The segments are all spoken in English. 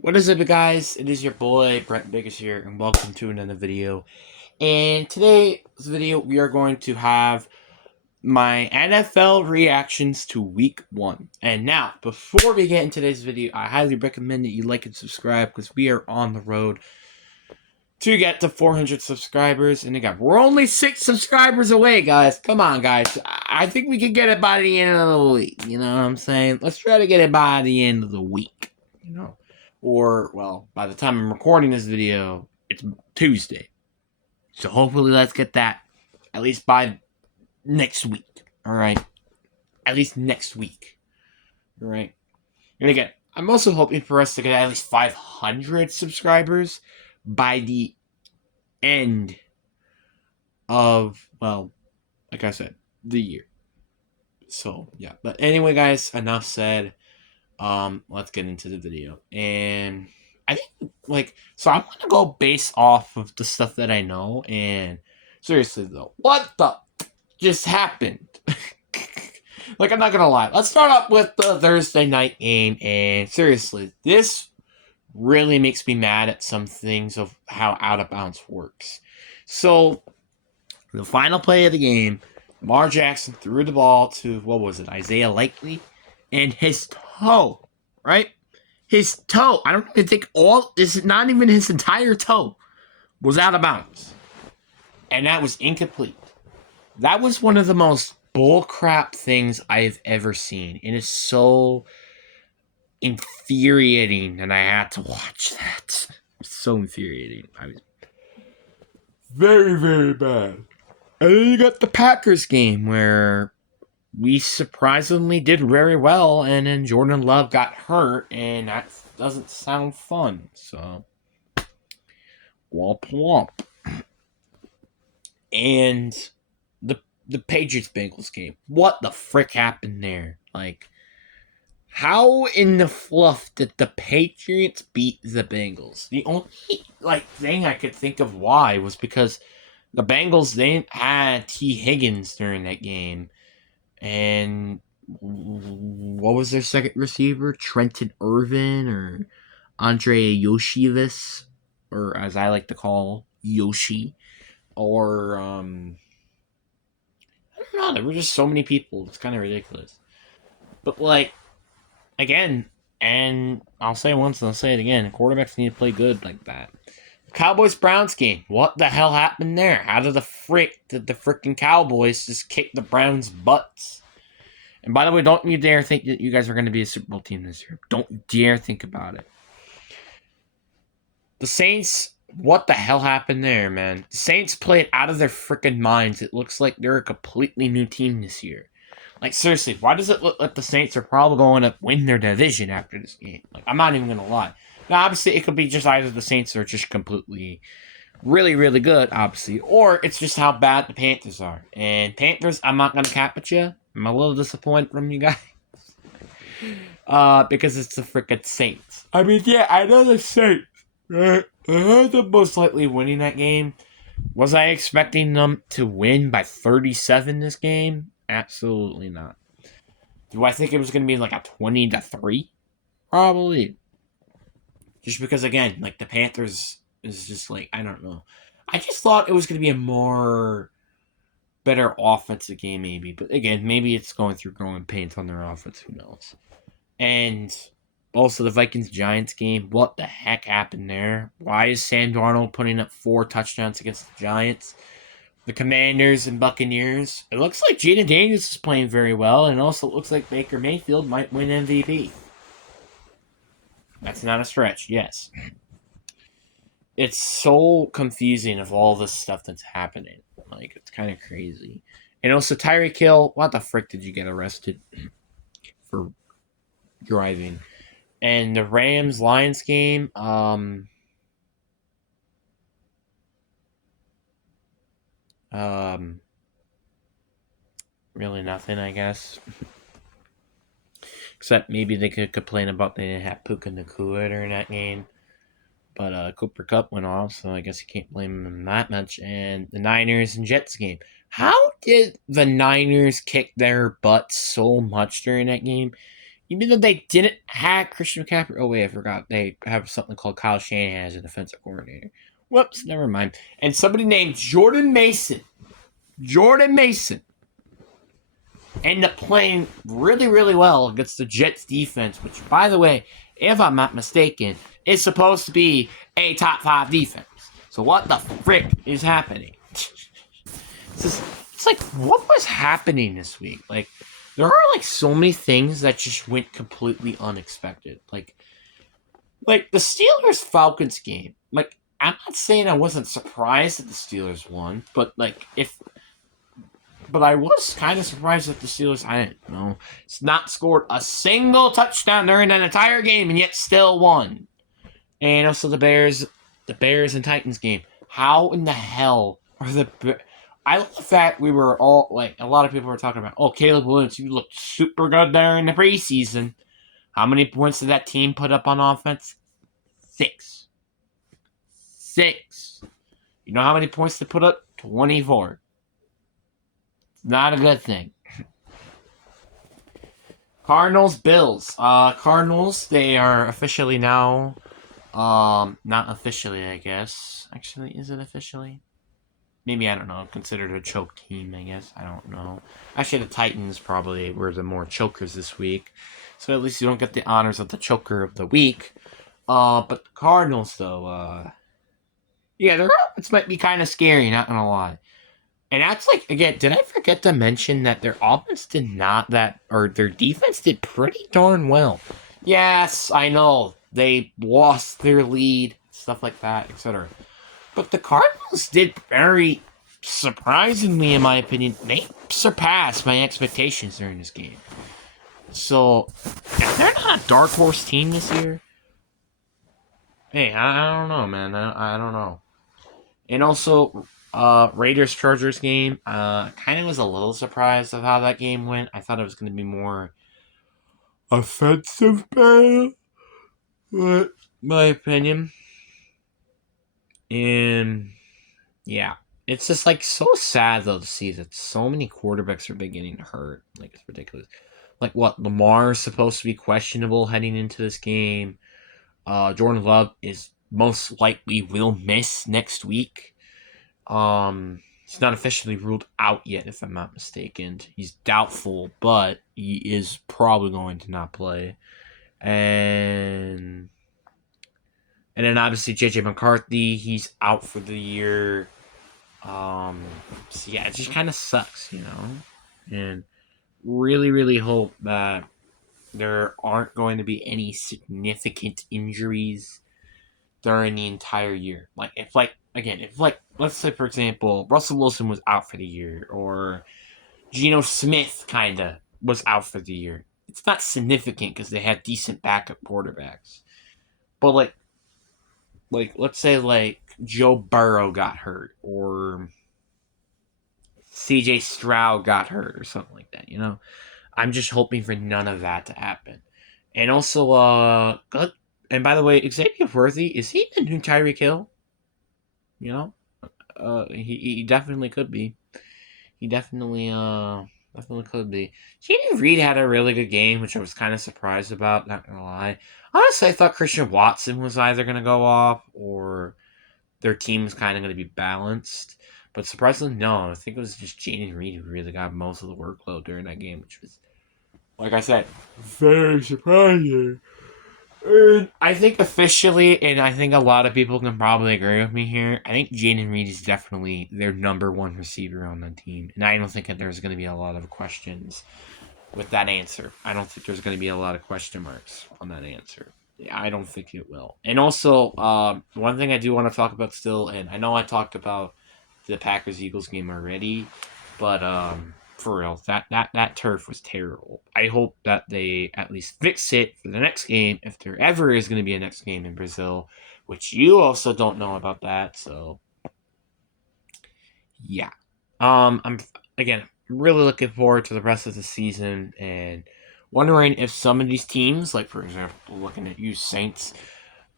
What is up, guys? It is your boy Brent Biggest here, and welcome to another video. And today's video, we are going to have my NFL reactions to Week 1. And now, before we get into today's video, I highly recommend that you like and subscribe because we are on the road to get to 400 subscribers. And again, we're only 6 subscribers away, guys. Come on, guys. I think we can get it by the end of the week. You know what I'm saying? Let's try to get it by the end of the week. Or, well, by the time I'm recording this video, it's Tuesday. So hopefully let's get that at least by next week. Alright? At least next week. Alright? And again, I'm also hoping for us to get at least 500 subscribers by the end of, well, like I said, the year. So, yeah. But anyway, guys, enough said. Let's get into the video. And I think, so I'm gonna go based off of the stuff that I know. And seriously though, what the just happened? I'm not gonna lie. Let's start up with the Thursday night game. And seriously, this really makes me mad at some things of how out of bounds works. So the final play of the game, Lamar Jackson threw the ball to, what was it, Isaiah Likely, and his toe, right? His toe, I don't even think this not even his entire toe was out of bounds. And that was incomplete. That was one of the most bullcrap things I've ever seen. It is so infuriating that I had to watch that. It's so infuriating. I was very, very bad. And then you got the Packers game where we surprisingly did very well, and then Jordan Love got hurt, and that doesn't sound fun. So, womp womp. And the Patriots Bengals game. What the frick happened there? How in the fluff did the Patriots beat the Bengals? The only thing I could think of why was because the Bengals, they didn't have T. Higgins during that game. And what was their second receiver? Trenton Irvin or Andre Yoshivis, or as I like to call Yoshi, or I don't know. There were just so many people. It's kind of ridiculous. But again, and I'll say it once and I'll say it again. Quarterbacks need to play good like that. Cowboys Browns game. What the hell happened there? How did the freaking Cowboys just kick the Browns' butts? And by the way, don't you dare think that you guys are going to be a Super Bowl team this year. Don't dare think about it. The Saints, what the hell happened there, man? The Saints played out of their freaking minds. It looks like they're a completely new team this year. Seriously, why does it look like the Saints are probably going to win their division after this game? I'm not even going to lie. Now, obviously, it could be just either the Saints are just completely, really, really good, obviously, or it's just how bad the Panthers are. And Panthers, I'm not going to cap at you. I'm a little disappointed from you guys. Because it's the freaking Saints. I mean, yeah, I know the Saints. They're the most likely winning that game. Was I expecting them to win by 37 this game? Absolutely not. Do I think it was going to be like a 20-3? Probably. Just because, again, the Panthers is just I don't know. I just thought it was going to be a more better offensive game, maybe. But again, maybe it's going through growing pains on their offense. Who knows? And also the Vikings-Giants game. What the heck happened there? Why is Sam Darnold putting up 4 touchdowns against the Giants? The Commanders and Buccaneers. It looks like Jaden Daniels is playing very well, and it also looks like Baker Mayfield might win MVP. That's not a stretch, yes. It's so confusing of all this stuff that's happening. It's kind of crazy. And also, Tyreek Hill, what the frick did you get arrested for driving? And the Rams-Lions game, really nothing, I guess. Except maybe they could complain about they didn't have Puka Nacua during that game. But Cooper Kupp went off, so I guess you can't blame him that much. And the Niners and Jets game. How did the Niners kick their butts so much during that game? Even though they didn't have Christian McCaffrey. Oh, wait, I forgot. They have something called Kyle Shanahan as a defensive coordinator. Whoops, never mind. And somebody named Jordan Mason. Jordan Mason ended up playing really, really well against the Jets defense, which, by the way, if I'm not mistaken, is supposed to be a top 5 defense. So what the frick is happening? It's like, what was happening this week? Like, there are like so many things that just went completely unexpected. Like the Steelers-Falcons game. Like, I'm not saying I wasn't surprised that the Steelers won, but I was kind of surprised that the Steelers, I didn't know, it's not scored a single touchdown during an entire game and yet still won. And also the Bears and Titans game. How in the hell are I love the fact we were all, like, a lot of people were talking about, oh, Caleb Williams, you looked super good there in the preseason. How many points did that team put up on offense? 6. You know how many points they put up? 24. Not a good thing. Cardinals, Bills. Cardinals, they are officially now, not officially, I guess. Actually, is it officially? Maybe, I don't know, considered a choke team, I guess. I don't know. Actually, the Titans probably were the more chokers this week. So at least you don't get the honors of the choker of the week. But the Cardinals, though, yeah, their offense might be kind of scary, not gonna lie. And that's like, again, did I forget to mention that their offense did not or their defense did pretty darn well? Yes, I know. They lost their lead, stuff like that, etc. But the Cardinals did very surprisingly, in my opinion, they surpassed my expectations during this game. So, if they're not a dark horse team this year, hey, I don't know, man. I don't know. And also, Raiders-Chargers game, kind of was a little surprised of how that game went. I thought it was going to be more offensive battle, but my opinion. And yeah, it's just like so sad though to see that so many quarterbacks are beginning to hurt. Like, it's ridiculous. Like, what, Lamar is supposed to be questionable heading into this game. Jordan Love is most likely will miss next week. He's not officially ruled out yet, if I'm not mistaken. He's doubtful, but he is probably going to not play. And then obviously JJ McCarthy, he's out for the year. So yeah, it just kind of sucks, you know. And really, really hope that there aren't going to be any significant injuries during the entire year. Like, if let's say, for example, Russell Wilson was out for the year, or Geno Smith kind of was out for the year. It's not significant because they had decent backup quarterbacks. But let's say like Joe Burrow got hurt, or CJ Stroud got hurt, or something like that, you know? I'm just hoping for none of that to happen. And also, and by the way, Xavier Worthy, is he the new Tyreek Hill? You know? He definitely could be. He definitely could be. Jaden Reed had a really good game, which I was kind of surprised about, not gonna lie. Honestly, I thought Christian Watson was either gonna go off, or their team was kind of gonna be balanced. But surprisingly, no. I think it was just Jaden Reed who really got most of the workload during that game, which was, like I said, very surprising. And I think officially, and I think a lot of people can probably agree with me here, I think Jaden Reed is definitely their number one receiver on the team. And I don't think that there's going to be a lot of questions with that answer. I don't think there's going to be a lot of question marks on that answer. I don't think it will. And also, one thing I do want to talk about still, and I know I talked about the Packers-Eagles game already, but for real, that turf was terrible. I hope that they at least fix it for the next game, if there ever is going to be a next game in Brazil, which you also don't know about that. So yeah, I'm again really looking forward to the rest of the season, and wondering if some of these teams, like for example, looking at you Saints,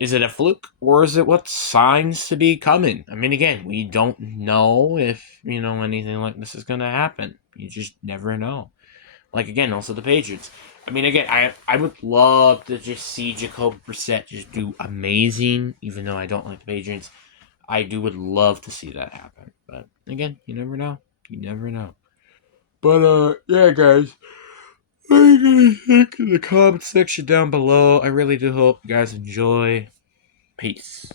is it a fluke, or is it what signs to be coming? I mean, again, we don't know if, anything like this is going to happen. You just never know. Like, again, also the Patriots. I mean, again, I would love to just see Jacoby Brissett just do amazing, even though I don't like the Patriots. Would love to see that happen. But again, you never know. You never know. But yeah, guys. What are you gonna think in the comment section down below? I really do hope you guys enjoy. Peace.